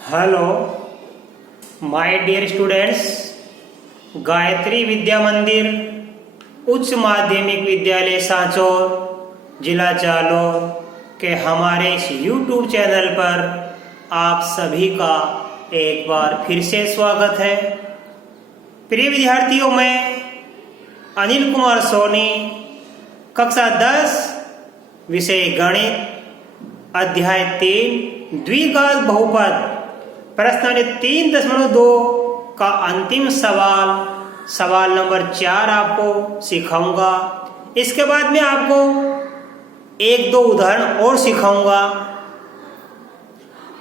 Hello my dear students, Gayatri Vidya Mandir उच्च माध्यमिक विद्यालय सांचौर जिला जालौर के हमारे इस यूट्यूब चैनल पर आप सभी का एक बार फिर से स्वागत है। प्रिय विद्यार्थियों, मैं अनिल कुमार सोनी, कक्षा 10 विषय गणित, अध्याय 3 द्विघात बहुपद, प्रश्न 3.2 का अंतिम सवाल नंबर 4 आपको सिखाऊंगा। इसके बाद में आपको 1-2 उदाहरण और सिखाऊंगा।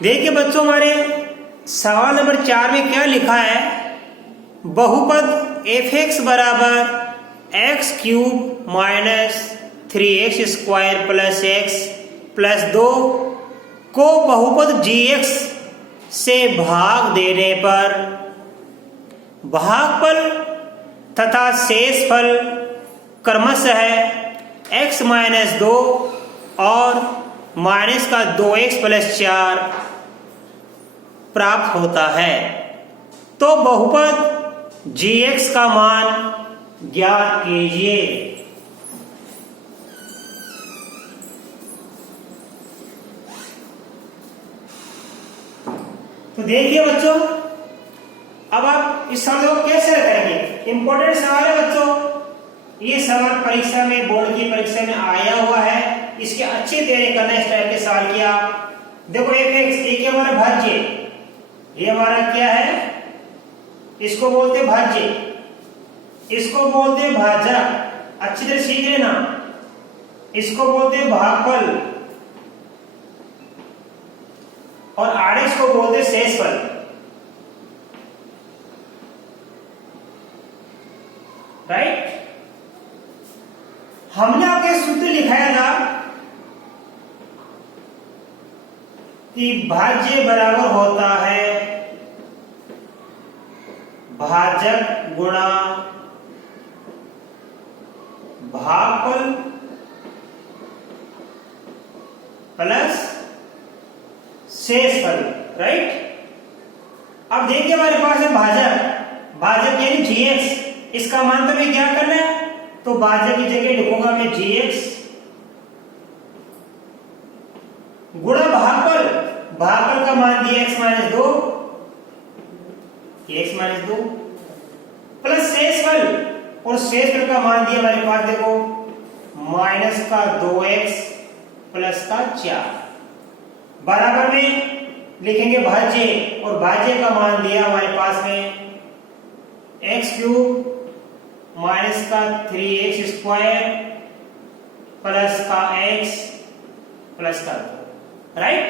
देखिए बच्चों, हमारे सवाल नंबर 4 में क्या लिखा है। बहुपद f(x) बराबर x³ minus 3x square plus x plus 2 को बहुपद gx से भाग देने पर भागफल तथा शेषफल क्रमशः x माइनस 2 और माइनस का 2x प्लस 4 प्राप्त होता है। तो बहुपद gx का मान ज्ञात कीजिए। तो देखिए बच्चों, अब आप इस सवाल को कैसे करेंगे। इंपॉर्टेंट सवाल है बच्चों। ये सवाल परीक्षा में, बोर्ड की परीक्षा में आया हुआ है। इसके अच्छे तैयारी करना, इस टाइप के सवाल किया। देखो f(x) एक हमारा भाज्य, ये हमारा क्या है, इसको बोलते भाज्य, इसको बोलते भाजक। अच्छी तरह सीख लेना। इसको बोलते भागफल और आरएक्स को बोलते शेषफल। राइट। हमने आपके सूत्र लिखाया था कि भाज्य बराबर होता है भाजक गुणा भागफल प्लस शेषफल। राइट। अब देखिए हमारे पास है भाजक यानी gx। इसका मान तो मैं क्या करना है, तो भाजक की जगह लिखूंगा मैं gx गुणा भागफल का मान दिया x माइनस 2 प्लस शेषफल, और शेषफल का मान दिया हमारे पास देखो माइनस का 2x प्लस का 4 बराबर में लिखेंगे भाज्य, और भाज्य का मान दिया हमारे पास में x³ माइनस का 3x स्क्वायर प्लस का x प्लस का 2। राइट।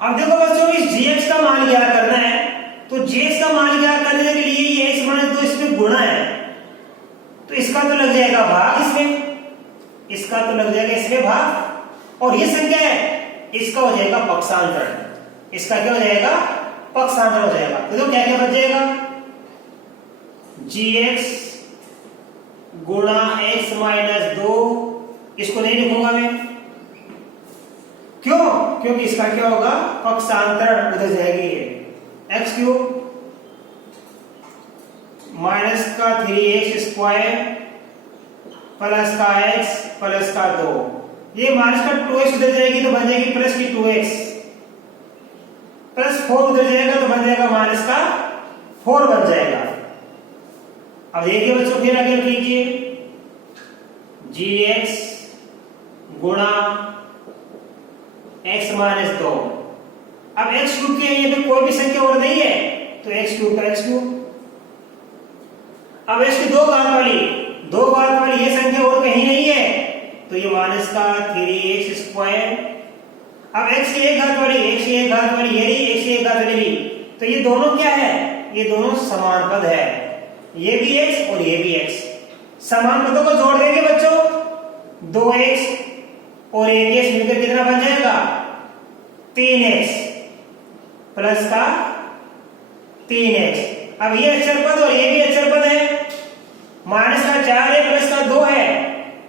अब देखो बच्चों, इस gx का मान क्या करना है, तो gx का मान क्या करने के लिए ये x माइनस 2 इसमें गुणा है, तो इसका तो लग जाएगा भाग, इसका तो लग जाएगा इसमें भाग, और ये संख्या है इसका हो जाएगा पक्षांतर। इसका क्या हो जाएगा, पक्षांतर हो जाएगा। तो क्या क्या बच जाएगा, gx गुणा x माइनस 2, इसको नहीं लिखूंगा मैं, क्यों, क्योंकि इसका क्या होगा, पक्षांतर उधर जाएगी। x³ माइनस का 3x स्क्वायर प्लस का x प्लस का 2, ये माइनस का 2x उधर जाएगी तो बन जाएगी प्लस की 2x, प्लस 4 उधर जाएगा तो बन जाएगा माइनस का 4 बन जाएगा। अब देखिए बच्चों, फिर आगे कीजिए gx गुणा x माइनस 2। अब x³ के यहाँ पे कोई भी संख्या और नहीं है, तो x³ का x³। अब x की दो घात वाली ये संख्या और कहीं नहीं है, तो ये माइनस का 3x स्क्वायर। अब x की एक घात वाली ये रही, x की एक घात वाली, तो ये दोनों क्या है, ये दोनों समान पद है, ये भी x और ये भी x। समान पदों को जोड़ देंगे बच्चों, 2x और 1x मिलकर कितना बन जाएगा, 3x प्लस का 3x। अब ये अक्षर पद और ये भी अक्षर पद है, माइनस का 4 है प्लस का 2 है,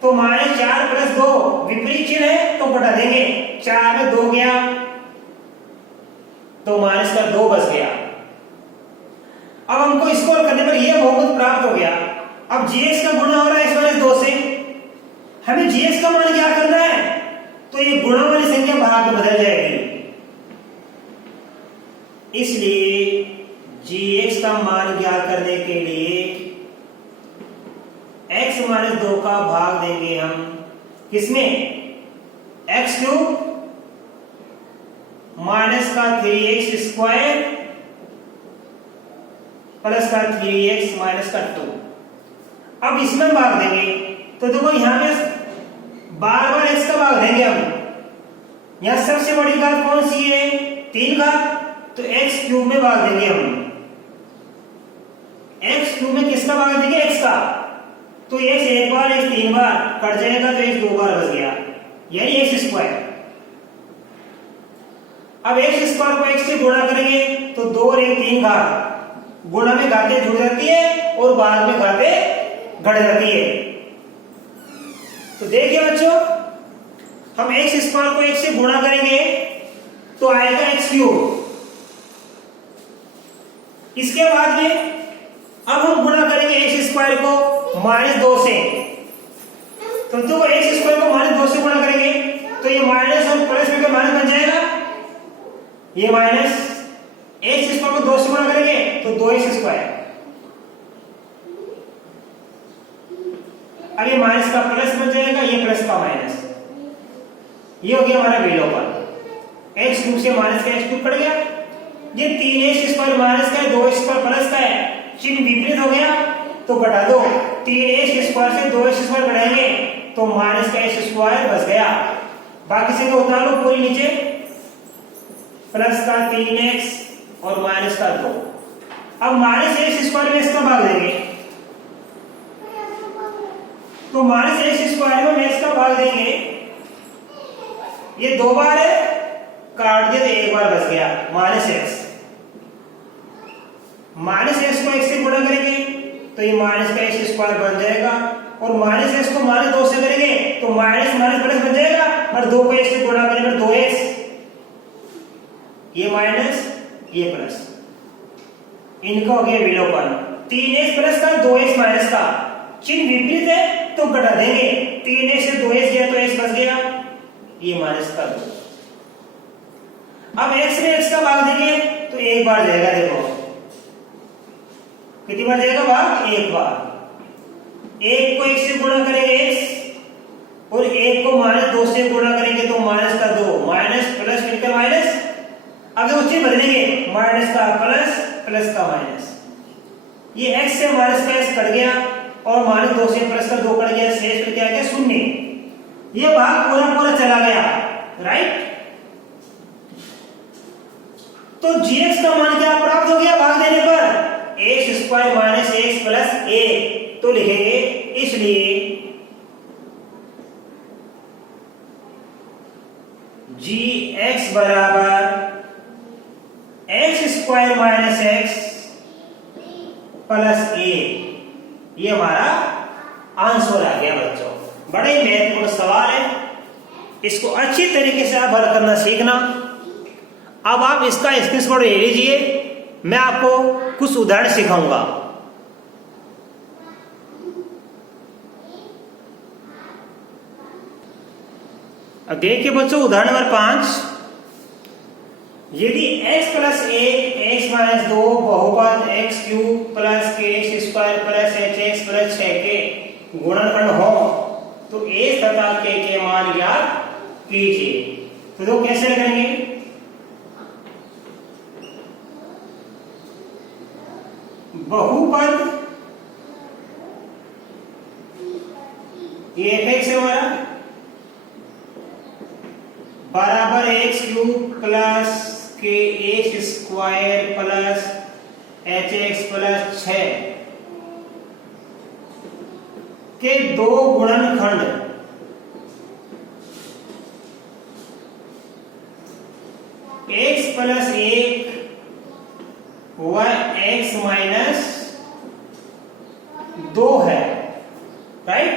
तो माइनस 4 प्लस 2 विपरीत चिन्ह है तो घटा देंगे, 4 में 2 गया तो माइनस का 2 बच गया। अब हमको स्क्वायर करने पर यह बहुपद प्राप्त हो गया। अब gx का गुणा हो रहा है x माइनस 2 से, हमें gx का मान क्या करना है, तो ये गुणा वाली संख्या भाग में बदल जाएगी, इसलिए gx का मान ज्ञात करने के लिए x माइनस 2 का भाग देंगे हम किसमें, x क्यूब माइनस का 3x स्क्वायर प्लस का 3x माइनस का 2। अब इसमें भाग देंगे तो देखो यहां पे बार बार x का भाग देंगे हम, यहां सबसे बड़ी घात कौन सी है, 3 घात, तो x क्यूब में भाग देंगे हम, x क्यूब में किसका भाग देंगे, x का, तो x एक बार x 3 बार कट जाएगा तो x 2 बार बच गया, यानी x स्क्वायर। अब x स्क्वायर को x से गुणा करेंगे तो 2 और 1 3 घात, गुणा में घातें जुड़ जाती है और बाद में घातें घट जाती है। तो देखिए बच्चों, हम x स्क्वायर को x से गुणा करेंगे तो आएगा x क्यूब। इसके बाद में अब हम गुणा करेंगे x स्क्वायर को माइनस 2 से, तो देखो x स्क्वायर को माइनस 2 से गुणा करेंगे तो ये माइनस और प्लस मिलकर माइनस बन जाएगा, ये माइनस, x स्क्वायर को 2 से गुणा करेंगे तो 2x स्क्वायर, अब ये माइनस का प्लस बन जाएगा, ये प्लस का माइनस, ये हो गया हमारा विलोपन, x क्यूब से माइनस का x क्यूब कट गया, ये 3x स्क्वायर माइनस का है, 2x स्क्वायर प्लस का है, चिन्ह विपरीत हो गया तो घटा दो, 3x स्क्वायर से 2x स्क्वायर घटाएंगे तो माइनस का x स्क्वायर बच गया, बाकी से उतार लो पूरी नीचे, प्लस का 3x और माइनस का 2। अब माइनस x स्क्वायर में इसका भाग देंगे, तो माइनस x स्क्वायर में x का भाग देंगे, ये 2 बार है, काट दिया तो 1 बार बच गया, माइनस x, माइनस x को x से गुणा करेंगे तो ये माइनस का x स्क्वायर बन जाएगा, और माइनस x को माइनस 2 से करेंगे तो माइनस माइनस प्लस बन जाएगा, और 2 को x से गुणा करेंगे 2x, ये माइनस ये प्लस, इनका हो गया विलोपन, 3x प्लस का 2x माइनस का, चिन्ह विपरीत है तो घटा देंगे, 3x से 2x गया तो x बच गया, ये माइनस का 2। अब x में x का भाग देंगे तो 1 बार जाएगा, देखो कितनी बार जाएगा भाग, 1 बार, 1 को 1 से गुणा करेंगे x और 1 को माइनस 2 से गुणा करेंगे तो माइनस का 2, माइनस प्लस मिलकर माइनस, अब जो चिन्ह बदलेंगे, माइनस का प्लस प्लस का माइनस, ये x से माइनस का x कट गया और माइनस 2 से प्लस का 2 कट गया, शेष क्या गया 0, ये भाग पूरा पूरा चला गया, राइट। तो gx का मान क्या प्राप्त हो गया भाग देने पर, x square minus x plus a, तो लिखेंगे इसलिए gx बराबर x square minus x plus a, ये हमारा आंसर आ गया बच्चों। बड़े महत्वपूर्ण सवाल है, इसको अच्छी तरीके से आप हल करना सीखना। अब आप इसका स्क्रीनशॉट ले लीजिए, मैं आपको कुछ उदाहरण सिखाऊंगा। अब देखिए बच्चों, उदाहरण नंबर 5, यदि x प्लस 1 x माइनस 2 बहुपद x क्यूब प्लस के x square plus hx plus 6 के गुणनखंड हो तो a तथा k के मान ज्ञात कीजिए। तो दो कैसे करेंगे, बहुपद ये fx है हमारा बराबर एक्स क्यूब प्लस के x square plus H x plus 6 के दो गुणनखंड एक्स प्लस 1 व एक्स माइनस 2 है, राइट।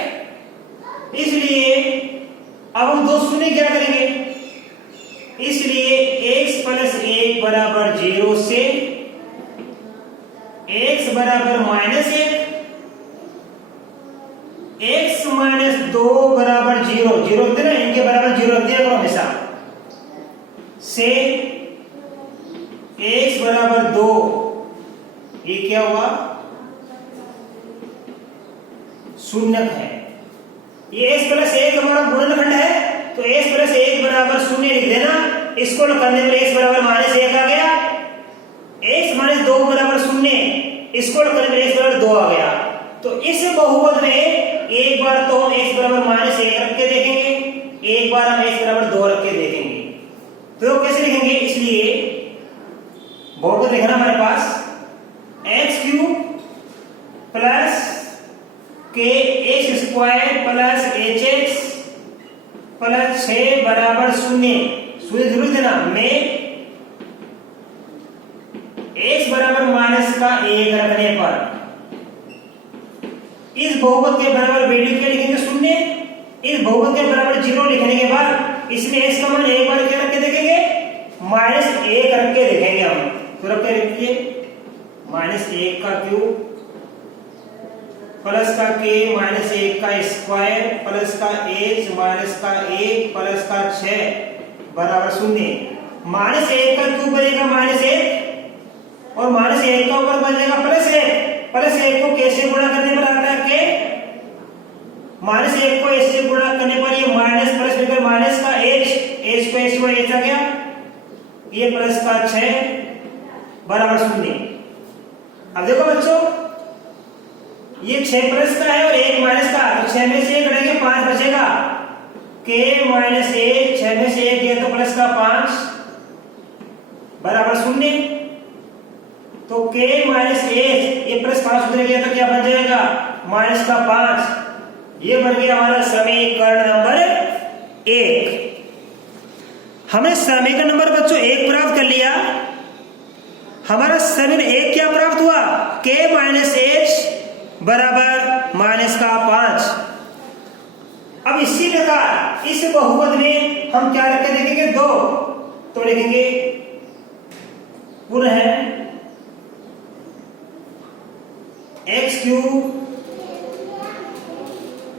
इसलिए अब हम दो शून्य क्या करेंगे, इसलिए x प्लस 1 बराबर x बराबर -1, x - 2 बराबर 0, 0 होते ना, इनके बराबर 0 रख दिया करो हमेशा, से x बराबर 2, ये क्या हुआ, शून्यक है। ये x प्लस 1 हमारा गुणनखंड है, तो x प्लस 1 बराबर 0 लिख देना। इसको करने पर x बराबर -1 आ गया, x - 2 बराबर 0, इसको करने पर x बराबर 2 आ गया। तो इस बहुपद में एक बार तो हम x बराबर -1 रख के देखेंगे, एक बार हम x बराबर 2 रख के देखेंगे। तो कैसे लिखेंगे, इसलिए बहुपद लिखना हमारे पास x³ plus kx² plus hx plus 6 बराबर 0, सूत्र जरूर देना, में x बराबर -1 रखने पर इस बहुपद के बराबर वैल्यू क्या लिखेंगे, 0। इस बहुपद के बराबर 0 लिखने के बाद इसमें x का मान एक बार क्या रख के देखेंगे, -1 रख के देखेंगे हम। तो रख के देखिए, -1 का क्यूब प्लस का k -1 का स्क्वायर प्लस का h माइनस का 1 प्लस का 6 बराबर 0। -1 का क्यूब बनेगा -1 और -1 का ऊपर बन जाएगा +1। +1 को कैसे गुणा करने पर आता है के, -1 को इससे गुणा करने पर ये माइनस प्लस मिलकर माइनस का h को h में h आ गया, ये प्लस का 6 बराबर 0। अब देखो बच्चों, ये 6 प्लस का है और 1 माइनस का, तो 6 में से 1 कटेंगे 5 बचेगा, k - 1 6 में से 1 गया तो प्लस का 5 बराबर 0। तो k - 1 ये प्लस 5 उधर गया तो क्या बन जाएगा, माइनस का 5। ये बन गया हमारा समीकरण नंबर 1। हमने समीकरण नंबर बच्चों 1 प्राप्त कर लिया। हमारा समीकरण 1 क्या प्राप्त हुआ, k - h बराबर -5। अब इसी प्रकार इस बहुपद में हम क्या रख के देखेंगे, 2। तो लिखेंगे पुनः x³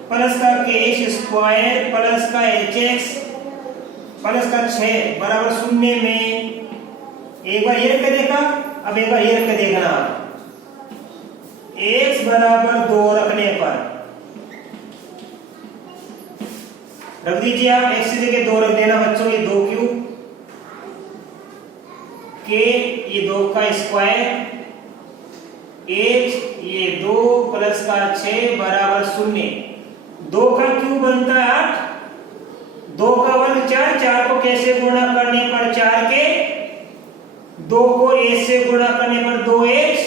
प्लस का kh² प्लस का hx प्लस का 6 बराबर 0 में एक बार ये रख के देखा, अब एक बार ये रख के देखना, x बराबर 2 रखने पर रख दीजिए आप, x की जगह 2 रख देना बच्चों, ये 2³ k ये 2 का स्क्वायर h ये 2 प्लस का 6 बराबर 0। 2 का क्यूब बनता है 8, 2 का वर्ग 4, 4 को कैसे गुणा करने पर 4 के, 2 को h से गुणा करने पर 2h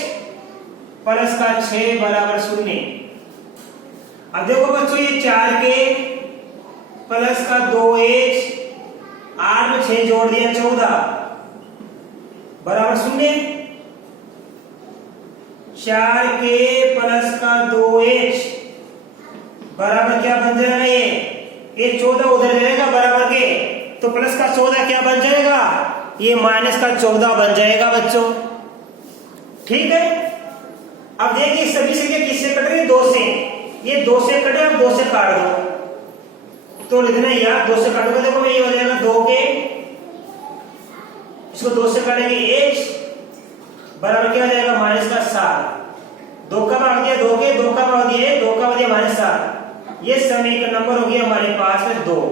प्लस का 6 बराबर 0। अब देखो बच्चों, ये 4 के प्लस का 2h, 8 में 6 जोड़ दिया 14 बराबर 0। 4 के प्लस का 2h बराबर क्या बन जाएगा, ये 14 उधर जाएगा बराबर के, तो प्लस का 14 क्या बन जाएगा, ये माइनस का 14 बन जाएगा बच्चों। ठीक है, अब देखिए सभी संख्या किससे कट रही, 2 से। ये 2 से कटे, अब 2 से काट दो, तो लिखना यार 2 से काटोगे, देखो ये हो जाएगा 2 के, इसको 2 से काटेंगे h बराबर क्या हो जाएगा, माइनस का 7। 2 का भाग दिया 2 के, 2 का भाग दिया 2 का भाग दिया -7। ये समीकरण नंबर हो गया हमारे पास में 2।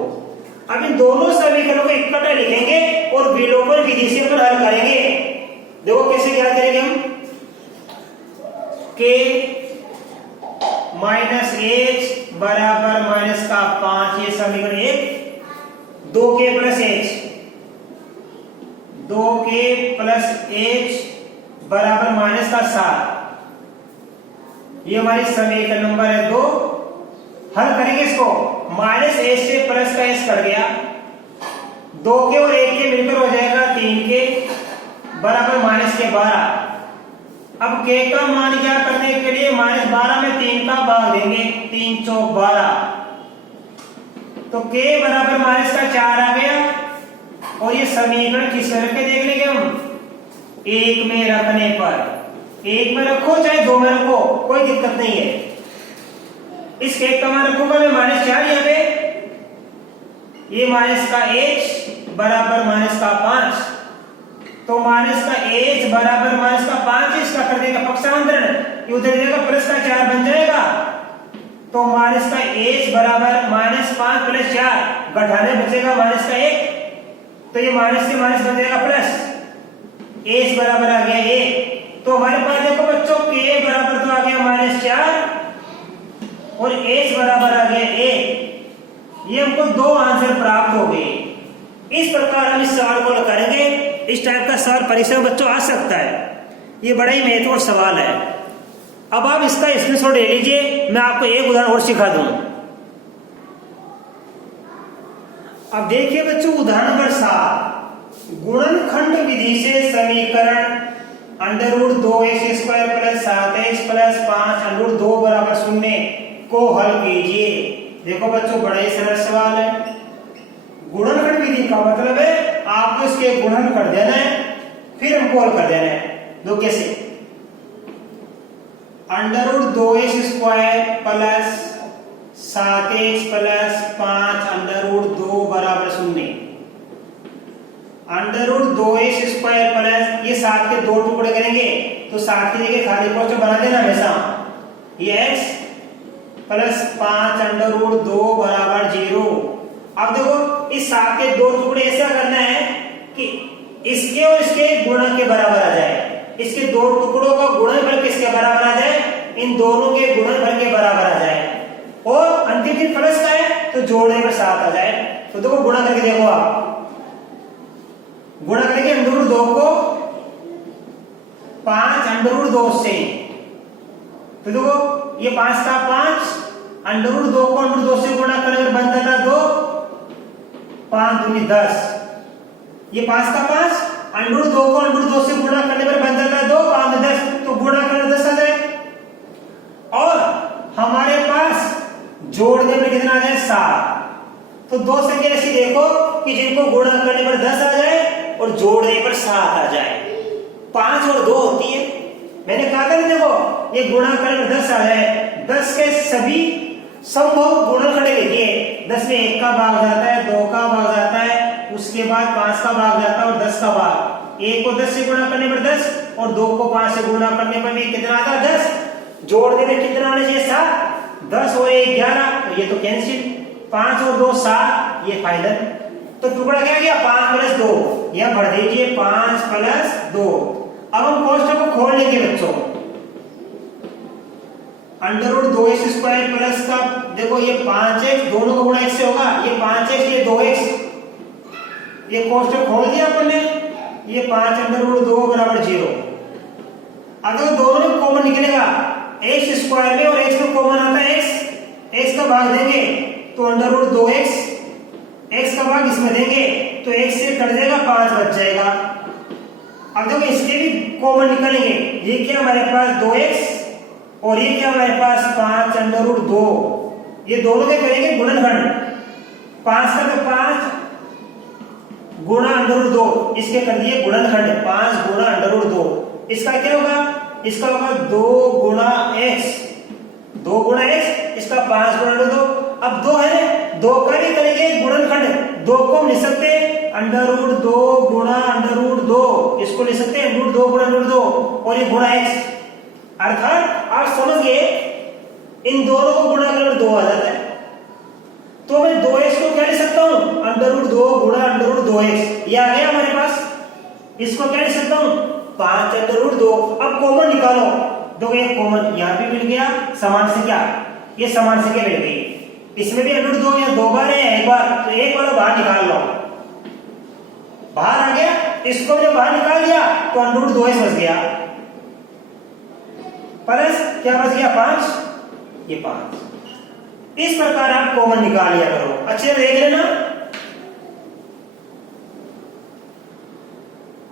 अब इन दोनों समीकरणों को इकट्ठा लिखेंगे और विलोपन विधि से अपन हल करेंगे। देखो कैसे क्या करेंगे हम, k -h बराबर माइनस का 5, ये समीकरण 1। 2k plus h, 2k plus h बराबर माइनस का 7, ये हमारी समीकरण नंबर है 2। हल करेंगे इसको, माइनस h से प्लस का h कट गया, 2 के और 1 के मिलकर हो जाएगा 3 के बराबर माइनस के 12। अब k का मान ज्ञात करने के लिए -12 में 3 का भाग देंगे, 3 चौक 12, तो k बराबर माइनस का 4 आ गया। और ये समीकरण किस रख के देख लेंगे हम, 1 में रखने पर, एक में रखो चाहे दो में रखो, कोई दिक्कत नहीं है। इस एक का मान रखूंगा मैं -4 यहाँ पे, ये माइनस का h बराबर माइनस का 5, तो माइनस का h बराबर माइनस का 5, इसका कर देगा पक्षांतरण, ये उधर जाएगा प्लस का 4 बन जाएगा, तो माइनस का h बराबर -5 + 4, घटाने बचेगा माइनस का 1, तो ये माइनस से माइनस बन जाएगा प्लस, h बराबर आ गया 1। तो हमारे पास देखो बच्चों k बराबर तो आ गया -4 और h बराबर आ गया 1, ये हमको दो आंसर प्राप्त हो गए। इस प्रकार हम इस सवाल को करेंगे। इस टाइप का सवाल परीक्षा में बच्चों आ सकता है, ये बड़ा ही महत्वपूर्ण सवाल है। अब आप इसका स्क्रीनशॉट ले लीजिए, मैं आपको एक उदाहरण और सिखा दूं। अब देखिए बच्चों उदाहरण नंबर 7, गुणनखंड विधि से समीकरण √2x² + 7x + 5 √2 = 0 को हल कीजिए। देखो बच्चों बड़ा ही सरल सवाल है। गुणनखंड विधि का मतलब है आपको इसके गुणन कर देना है, फिर हमको हल कर देना है। दो कैसे, √2x² + 7x + 5 √2 = 0। √2x² प्लस ये 7 के दो टुकड़े करेंगे तो 7 की जगह खाली कोष्ठक बना देना हमेशा, ये x + 5 √2 = 0। अब देखो इस 7 के दो टुकड़े ऐसा करना है कि इसके और इसके गुणन के बराबर आ जाए, इसके दो टुकड़ों का गुणनफल किसके बराबर आ जाए, इन दोनों के गुणनफल के बराबर आ जाए, और अंतिम चीज प्लस का है तो जोड़ने पर 7 आ जाए। तो देखो गुणा करके देखो, आप गुणा करेंगे √2 को 5 √2 से, तो देखो ये 5 का 5 √2 को √2 से गुणा करने पर बन जाता 2, 5 दूनी 10, ये 5 का 5 √2 को √2 से गुणा करने पर बन जाता 2, 5 10, तो गुणा करने 10 आ जाए, और हमारे पास जोड़ने पर कितना आ जाए 7। तो दो संख्या ऐसी देखो कि जिनको गुणा करने पर 10 आ जाए और जोड़ने पर 7 आ जाए। 5 और 2 होती है, मैंने कहा था देखो ये गुणा करने पर 10 आ जाए। 10 के सभी संभव गुणनखंड लिखिए, 10 में 1 का भाग जाता है, 2 का भाग जाता है, उसके बाद 5 का भाग जाता है और 10 का भाग। 1 को 10 से गुणा करने पर 10 और 2 को 5 से गुणा करने पर भी कितना आता है 10, जोड़ने में कितना आना चाहिए 7, 10 और 1 11, तो ये तो कैंसिल, 5 और 2 7, ये फाइनल। तो टुकड़ा क्या गया 5 + 2, यह भर दीजिए 5 + 2। अब हम कोष्ठक को खोल लेंगे बच्चों, √2x² प्लस का देखो ये 5x, दोनों का गुणा x से होगा, ये 5x ये 2x, ये कोष्ठक खोल दिया अपन ने, ये 5 √2 = 0। अब देखो दोनों में कॉमन निकलेगा, x² में और x में कॉमन आता है x का भाग देंगे तो √2x, x का भाग इसमें देंगे तो x से कट जाएगा 5 बच जाएगा। अब देखो इसके भी कॉमन निकलेंगे, ये क्या हमारे पास 2x और ये क्या हमारे पास 5 √2, ये दोनों के करेंगे गुणनखंड, 5 का तो 5 गुणा √2, इसके कर दिए गुणनखंड 5 गुणा √2, इसका क्या होगा, इसका होगा 2 गुणा x, 2 गुणा x, इसका 5 गुणा √2। अब 2 है ना, 2 का भी करेंगे गुणनखंड, 2 को लिख सकते √2 गुणा √2, इसको लिख सकते हैं √2 गुणा √2 और ये गुणा x। अर्थात आप समझ गए इन दोनों को गुणा कर 2 आ जाता है, तो मैं 2x को क्या लिख सकता हूं √2 गुणा √2x, ये आ गया हमारे पास। इसको क्या लिख सकता हूं 5 √2। अब कॉमन निकालो, देखो ये कॉमन यहां पे मिल गया, समान संख्या ये समान संख्या मिल गई, इसमें भी √2 या 2 बार है, एक बार, तो एक बार बाहर निकाल लो, बाहर आ गया, इसको जब बाहर निकाल दिया तो √2x बच गया, प्लस क्या बच गया 5, ये 5। इस प्रकार आप कॉमन निकाल लिया करो, अच्छे से देख लेना।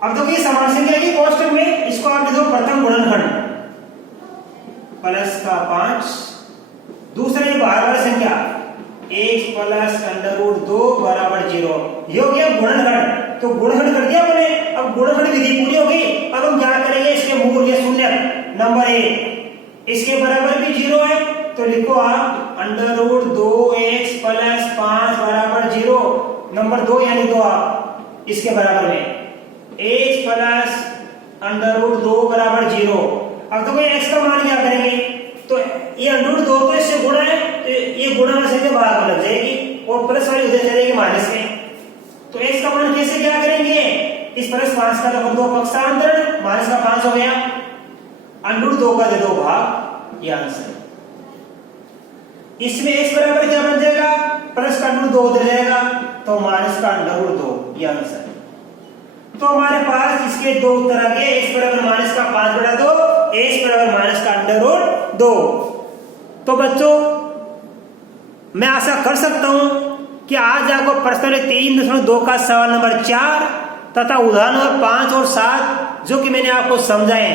अब देखो ये समान संख्या की कोष्ठक में, इसको आप देखो प्रथम गुणनखंड प्लस का 5, दूसरे बाहर वाली संख्या x + √2 = 0, ये हो गया गुणनखंड। तो गुणनखंड कर दिया हमने, अब गुणनखंड विधि पूरी हो गई। अब हम क्या करेंगे, इसके मूल या शून्य नंबर 1 इसके बराबर भी 0 है, तो लिखो आप √2x प्लस 5 बराबर 0। नंबर 2 यानी 2 आप इसके बराबर में x प्लस √2 बराबर 0। अब देखो x का मान क्या करेंगे, तो ये √2 तो इससे गुणा है, तो ये गुणा में से भाग लग जाएगी और प्लस वाली उधर चलेगी माइनस में। तो x का मान कैसे क्या करेंगे, इस प्लस 5 का कर दो पक्षांतरण, माइनस का 5 हो गया, √2 का दे दो भाग, ये आंसर। इसमें x बराबर क्या बन जाएगा, प्लस का √2 उधर जाएगा, तो माइनस का √2, ये आंसर। तो हमारे पास इसके दो उत्तर आ गए, x बराबर माइनस का 5/2, x बराबर माइनस का √2। तो बच्चों मैं आशा कर सकता हूं कि आज आपको प्रश्न 3.2 का सवाल नंबर 4 तथा उदाहरण नंबर 5 और 7 जो कि मैंने आपको समझाए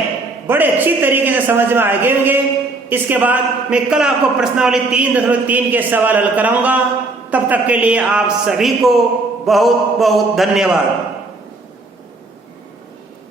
बड़े अच्छी तरीके से समझ में आ गए होंगे। इसके बाद मैं कल आपको प्रश्नावली 3.3 के सवाल हल कराऊंगा। तब तक के लिए आप सभी को बहुत बहुत धन्यवाद।